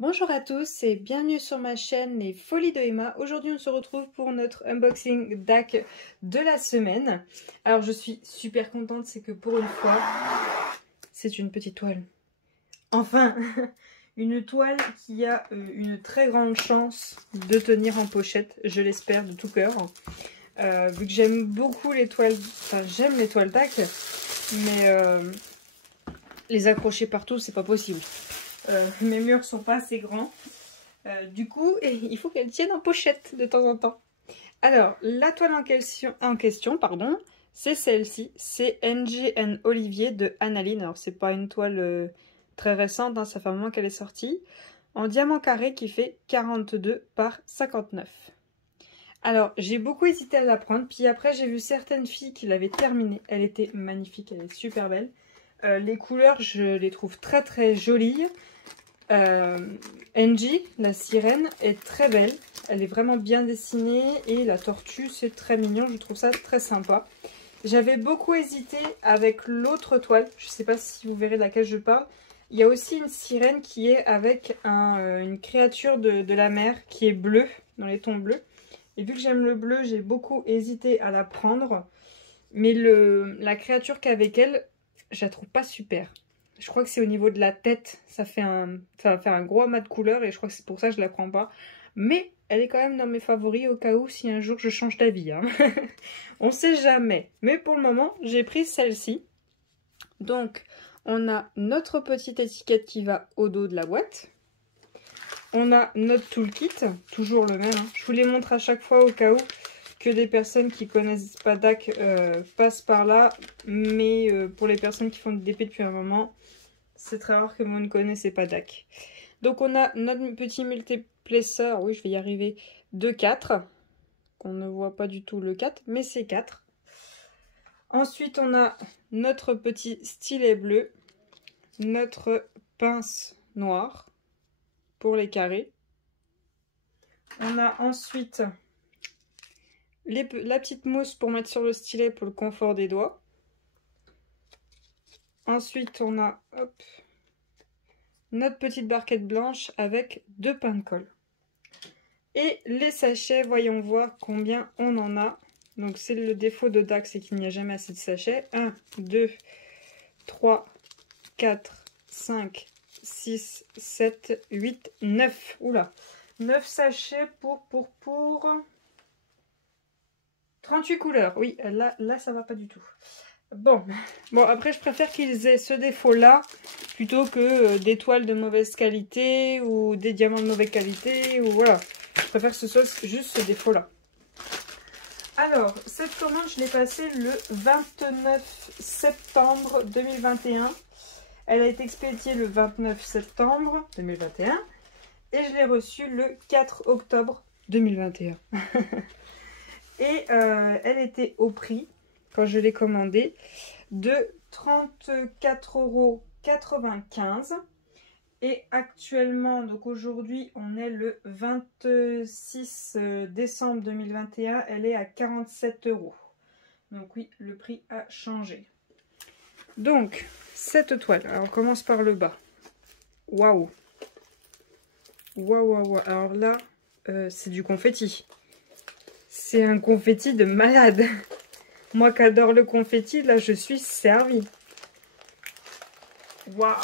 Bonjour à tous et bienvenue sur ma chaîne Les Folies de Emma. Aujourd'hui on se retrouve pour notre unboxing DAC de la semaine. Alors je suis super contente, c'est que pour une fois, c'est une petite toile. Enfin, une toile qui a une très grande chance de tenir en pochette, je l'espère de tout cœur. Vu que j'aime beaucoup les toiles, enfin j'aime les toiles DAC, mais les accrocher partout c'est pas possible. Mes murs sont pas assez grands. Du coup, il faut qu'elle tienne en pochette de temps en temps. Alors, la toile en question, pardon, c'est celle-ci. C'est NG & Olivier de Annaline. Alors, c'est pas une toile très récente, hein, ça fait un moment qu'elle est sortie. En diamant carré qui fait 42 par 59. Alors, j'ai beaucoup hésité à la prendre. Puis après, j'ai vu certaines filles qui l'avaient terminée. Elle était magnifique, elle est super belle. Les couleurs, je les trouve très très jolies. Angie, la sirène, est très belle. Elle est vraiment bien dessinée et la tortue, c'est très mignon. Je trouve ça très sympa. J'avais beaucoup hésité avec l'autre toile. Je ne sais pas si vous verrez de laquelle je parle. Il y a aussi une sirène qui est avec une créature de la mer qui est bleue, dans les tons bleus. Et vu que j'aime le bleu, j'ai beaucoup hésité à la prendre. Mais la créature qu'avec elle, je la trouve pas super. Je crois que c'est au niveau de la tête, ça va faire un gros amas de couleurs et je crois que c'est pour ça que je la prends pas. Mais elle est quand même dans mes favoris au cas où si un jour je change d'avis. Hein. On sait jamais. Mais pour le moment, j'ai pris celle-ci. Donc, on a notre petite étiquette qui va au dos de la boîte. On a notre toolkit, toujours le même. Hein. Je vous les montre à chaque fois au cas où que des personnes qui connaissent pas DAC passent par là. Mais pour les personnes qui font du DP depuis un moment, c'est très rare que vous ne connaissez pas DAC. Donc on a notre petit multiplesseur, oui je vais y arriver, de 4. Qu'on ne voit pas du tout le 4, mais c'est 4. Ensuite on a notre petit stylet bleu, notre pince noire pour les carrés. On a ensuite la petite mousse pour mettre sur le stylet pour le confort des doigts. Ensuite on a notre petite barquette blanche avec 2 pains de colle. Et les sachets, voyons voir combien on en a. Donc c'est le défaut de DAC, c'est qu'il n'y a jamais assez de sachets. 1, 2, 3, 4, 5, 6, 7, 8, 9. Oula, 9 sachets pour 38 couleurs. Oui, là ça va pas du tout. Bon, après je préfère qu'ils aient ce défaut-là plutôt que des toiles de mauvaise qualité ou des diamants de mauvaise qualité ou voilà. Je préfère que ce soit juste ce défaut-là. Alors, cette commande, je l'ai passée le 29 septembre 2021. Elle a été expédiée le 29 septembre 2021 et je l'ai reçue le 4 octobre 2021. Et elle était au prix, quand je l'ai commandée, de 34,95 €. Et actuellement, donc aujourd'hui, on est le 26 décembre 2021, elle est à 47 €. Donc oui, le prix a changé. Donc, cette toile, alors on commence par le bas. Waouh! Waouh, waouh, waouh. Alors là, c'est du confetti. C'est un confetti de malade. Moi qui adore le confetti, là, je suis servie. Waouh!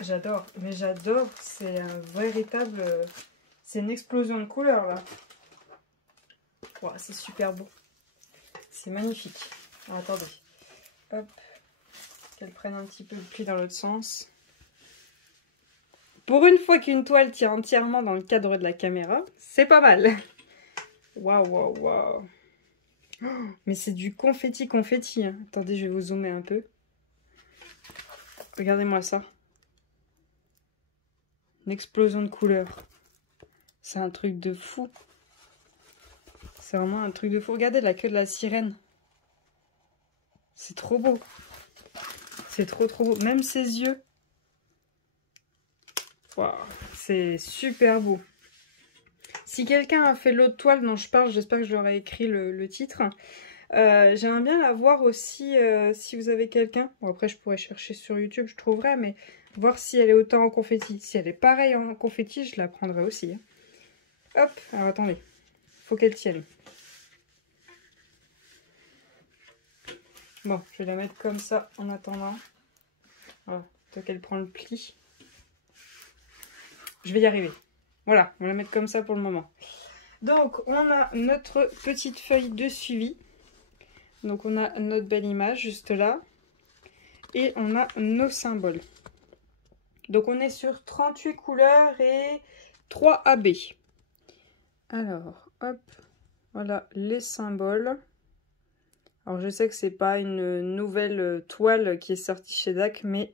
J'adore, mais j'adore, c'est un véritable... c'est une explosion de couleurs là. Wow, c'est super beau. C'est magnifique. Alors, attendez. Hop. Qu'elle prenne un petit peu le pli dans l'autre sens. Pour une fois qu'une toile tient entièrement dans le cadre de la caméra, c'est pas mal. Waouh, waouh, waouh. Mais c'est du confetti, confetti. Hein. Attendez, je vais vous zoomer un peu. Regardez-moi ça. Une explosion de couleurs. C'est un truc de fou. C'est vraiment un truc de fou. Regardez la queue de la sirène. C'est trop beau. C'est trop trop beau. Même ses yeux. Wow, c'est super beau. Si quelqu'un a fait l'autre toile dont je parle, j'espère que je leur ai écrit le titre. J'aimerais bien la voir aussi si vous avez quelqu'un. Bon, après, je pourrais chercher sur YouTube, je trouverai, mais voir si elle est autant en confetti. Si elle est pareille en confetti, je la prendrai aussi. Hop, alors attendez, faut qu'elle tienne. Bon, je vais la mettre comme ça en attendant. Voilà, tant qu'elle prend le pli. Je vais y arriver. Voilà, on va la mettre comme ça pour le moment. Donc, on a notre petite feuille de suivi. Donc, on a notre belle image juste là. Et on a nos symboles. Donc, on est sur 38 couleurs et 3 AB. Alors, hop, voilà les symboles. Alors, je sais que c'est pas une nouvelle toile qui est sortie chez DAC, mais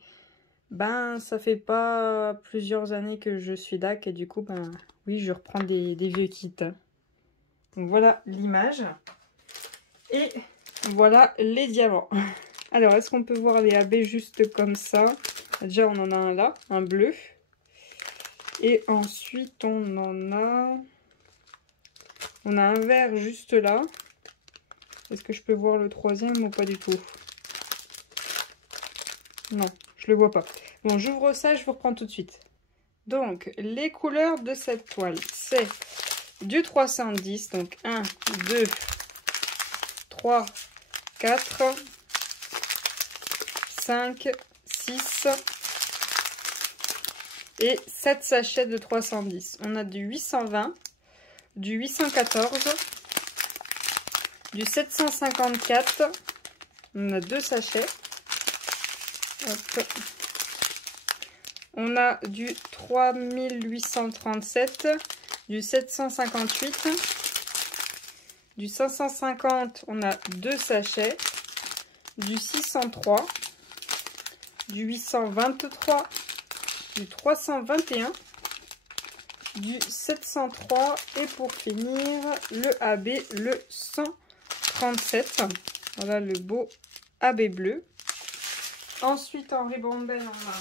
ben, ça fait pas plusieurs années que je suis DAC et du coup, ben, oui, je reprends des vieux kits. Donc, voilà l'image. Et voilà les diamants. Alors, est-ce qu'on peut voir les AB juste comme ça? Déjà, on en a un là, un bleu. Et ensuite, on a un vert juste là. Est-ce que je peux voir le troisième ou pas du tout? Non, je le vois pas. Bon, j'ouvre ça et je vous reprends tout de suite. Donc, les couleurs de cette toile, c'est du 310. Donc, 1, 2, 3, 4, 5, 6 et 7 sachets de 310. On a du 820, du 814, du 754. On a 2 sachets. Hop. On a du 3837, du 758, du 550, on a 2 sachets, du 603, du 823, du 321, du 703 et pour finir le AB, le 137. Voilà le beau AB bleu. Ensuite en ribambelle on a...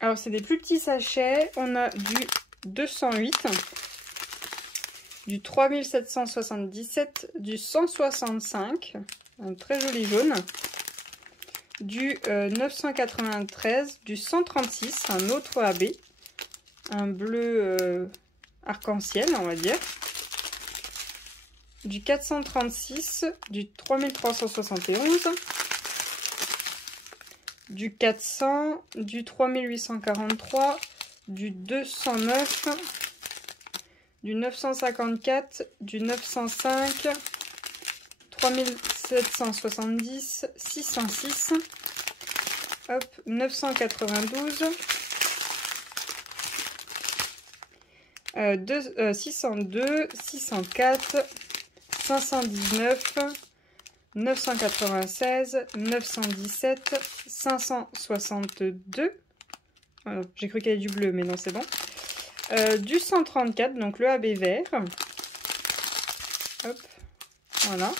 Alors c'est des plus petits sachets. On a du 208, du 3777, du 165, un très joli jaune, du 993, du 136, un autre AB, un bleu arc-en-ciel on va dire, du 436, du 3371, du 400, du 3843, du 209, du 954, du 905, 3770, 606, hop, 992, 602, 604, 519, 996, 917, 562. J'ai cru qu'il y avait du bleu, mais non, c'est bon. Du 134, donc le AB vert. Hop, voilà.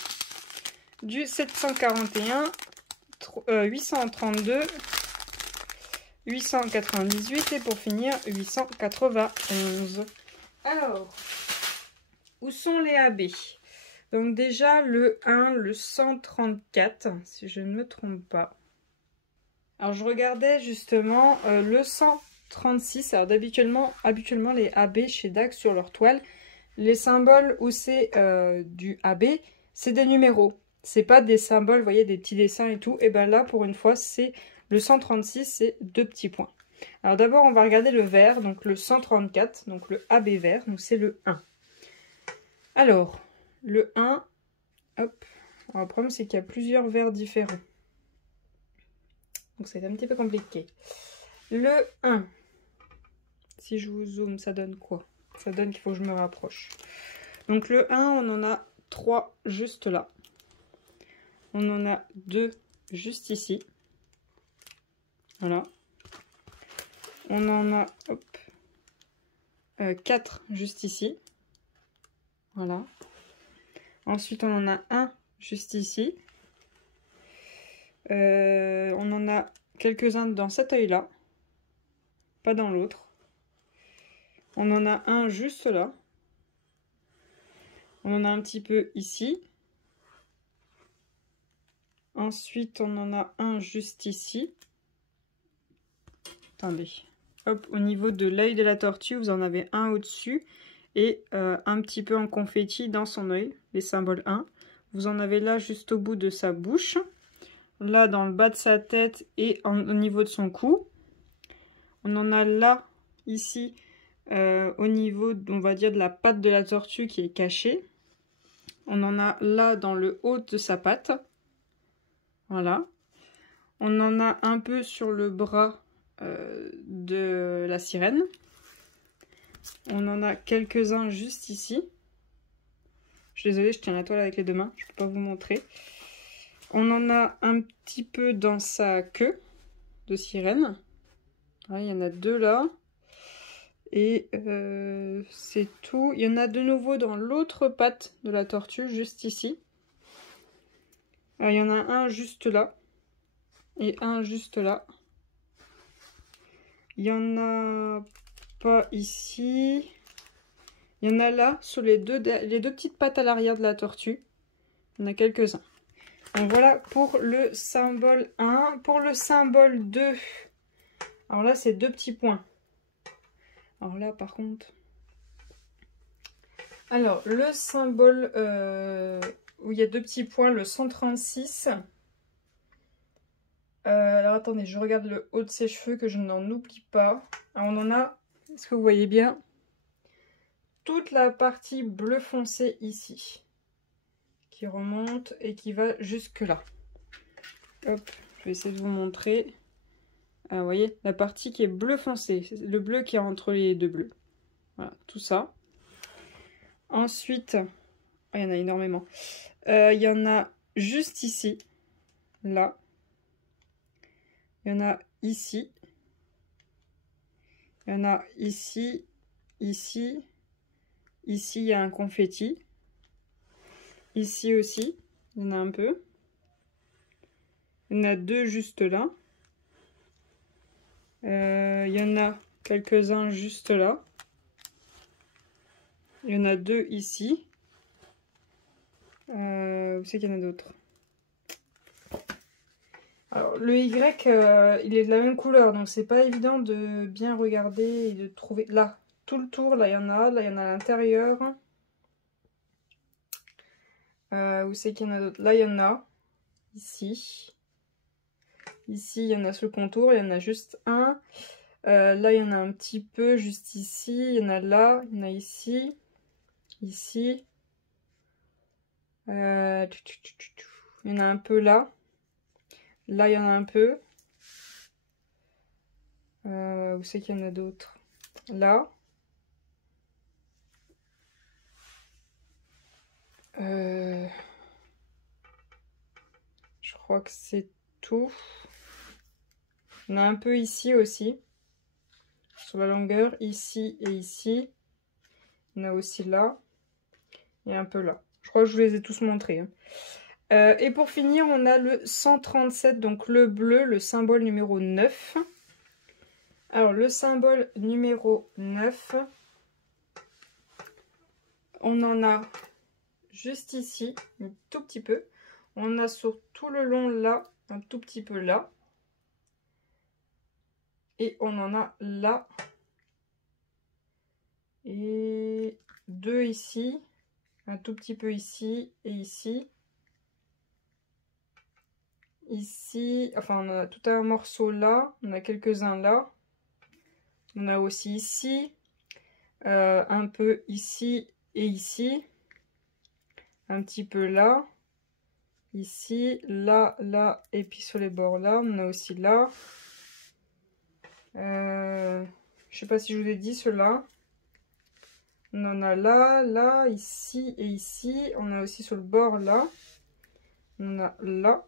Du 741, 832, 898 et pour finir 891. Alors, où sont les AB? Donc déjà le 1, le 134, si je ne me trompe pas. Alors je regardais justement le 136. Alors habituellement les AB chez DAC sur leur toile, les symboles où c'est du AB, c'est des numéros. C'est pas des symboles, vous voyez, des petits dessins et tout. Et bien là, pour une fois, c'est le 136, c'est 2 petits points. Alors d'abord, on va regarder le vert, donc le 134, donc le AB vert, donc c'est le 1. Alors, le 1, hop. Alors, le problème, c'est qu'il y a plusieurs verts différents. Donc, c'est un petit peu compliqué. Le 1, si je vous zoome, ça donne quoi? Ça donne qu'il faut que je me rapproche. Donc, le 1, on en a 3 juste là. On en a 2 juste ici. Voilà. On en a 4 juste ici. Voilà. Ensuite, on en a un juste ici. On en a quelques-uns dans cet œil-là. Pas dans l'autre. On en a un juste là. On en a un petit peu ici. Ensuite, on en a un juste ici. Attendez. Hop, au niveau de l'œil de la tortue, vous en avez un au-dessus et un petit peu en confetti dans son œil, les symboles 1. Vous en avez là juste au bout de sa bouche, là dans le bas de sa tête et au niveau de son cou. On en a là, ici, au niveau, on va dire, de la patte de la tortue qui est cachée. On en a là dans le haut de sa patte. Voilà. On en a un peu sur le bras de la sirène. On en a quelques-uns juste ici. Je suis désolée, je tiens la toile avec les deux mains, je ne peux pas vous montrer. On en a un petit peu dans sa queue de sirène. Ouais, il y en a deux là. Et c'est tout. Il y en a de nouveau dans l'autre patte de la tortue, juste ici. Il y en a un juste là. Et un juste là. Il y en a pas ici. Il y en a là, sur les deux petites pattes à l'arrière de la tortue. Il y en a quelques-uns. Donc voilà pour le symbole 1. Pour le symbole 2, alors là, c'est 2 petits points. Alors là, par contre... Alors, le symbole où il y a 2 petits points, le 136. Alors attendez, je regarde le haut de ses cheveux que je n'en oublie pas. Alors on en a, est-ce que vous voyez bien, toute la partie bleu foncé ici, qui remonte et qui va jusque là. Hop, je vais essayer de vous montrer. Ah, vous voyez, la partie qui est bleu foncé, le bleu qui est entre les deux bleus. Voilà, tout ça. Ensuite, il y en a énormément. Il y en a juste ici, là. Il y en a ici. Il y en a ici, ici. Ici, il y a un confetti. Ici aussi, il y en a un peu. Il y en a 2 juste là. Il y en a quelques-uns juste là. Il y en a 2 ici. Où c'est qu'il y en a d'autres? Alors, le Y, il est de la même couleur, donc c'est pas évident de bien regarder et de trouver. Là, tout le tour, là, il y en a. Là, il y en a à l'intérieur. Où c'est qu'il y en a d'autres? Là, il y en a. Ici. Ici, il y en a sur le contour. Il y en a juste un. Là, il y en a un petit peu juste ici. Il y en a là. Il y en a ici. Ici. Il y en a un peu là. Là, il y en a un peu. Où c'est qu'il y en a d'autres? Là. Je crois que c'est tout. Il y en a un peu ici aussi. Sur la longueur, ici et ici. Il y en a aussi là. Et un peu là. Je crois que je vous les ai tous montrés. Et pour finir, on a le 137, donc le bleu, le symbole numéro 9. Alors, le symbole numéro 9, on en a juste ici, un tout petit peu. On a sur tout le long là, un tout petit peu là. Et on en a là. Et 2 ici, un tout petit peu ici et ici. Ici, enfin on a tout un morceau là, on a quelques-uns là. On a aussi ici, un peu ici et ici. Un petit peu là, ici, là, là, et puis sur les bords là, on a aussi là. Je sais pas si je vous ai dit cela. On en a là, là, ici et ici. On a aussi sur le bord là. On en a là.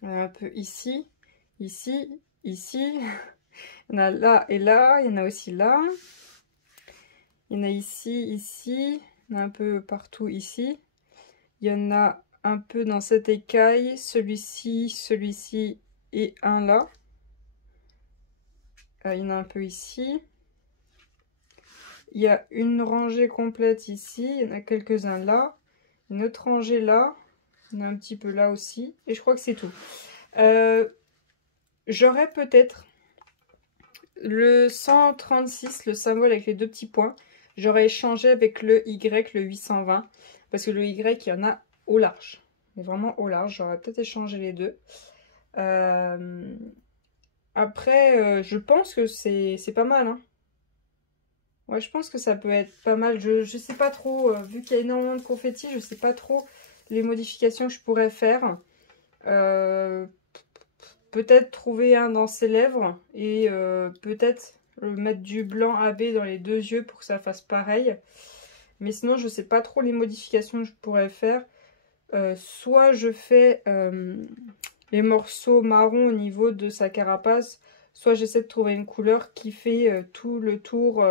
On a un peu ici, ici, ici. Il y en a là et là. Il y en a aussi là. Il y en a ici, ici. Il y en a un peu partout ici. Il y en a un peu dans cette écaille. Celui-ci, celui-ci et un là. Il y en a un peu ici. Il y a une rangée complète ici. Il y en a quelques-uns là. Une autre rangée là. On a un petit peu là aussi. Et je crois que c'est tout. J'aurais peut-être le 136, le symbole avec les deux petits points. J'aurais échangé avec le Y, le 820. Parce que le Y, il y en a au large. Mais vraiment au large. J'aurais peut-être échangé les deux. Après, je pense que c'est pas mal. Hein. Ouais, je pense que ça peut être pas mal. Je sais pas trop, vu qu'il y a énormément de confettis, je sais pas trop les modifications que je pourrais faire. Peut-être trouver un dans ses lèvres et peut-être mettre du blanc AB dans les deux yeux pour que ça fasse pareil. Mais sinon, je sais pas trop les modifications que je pourrais faire. Soit je fais les morceaux marron au niveau de sa carapace, soit j'essaie de trouver une couleur qui fait tout le tour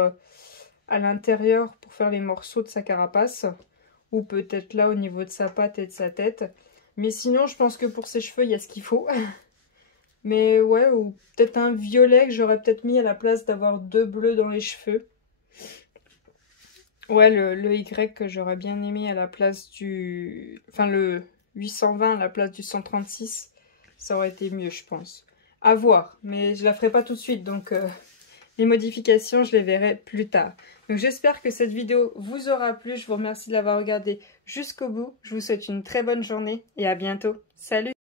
à l'intérieur pour faire les morceaux de sa carapace. Ou peut-être là au niveau de sa patte et de sa tête. Mais sinon, je pense que pour ses cheveux, il y a ce qu'il faut. Mais ouais, ou peut-être un violet que j'aurais peut-être mis à la place d'avoir deux bleus dans les cheveux. Ouais, le Y que j'aurais bien aimé à la place du... Enfin, le 820 à la place du 136, ça aurait été mieux, je pense. À voir, mais je la ferai pas tout de suite, donc les modifications, je les verrai plus tard. Donc j'espère que cette vidéo vous aura plu. Je vous remercie de l'avoir regardée jusqu'au bout. Je vous souhaite une très bonne journée et à bientôt. Salut!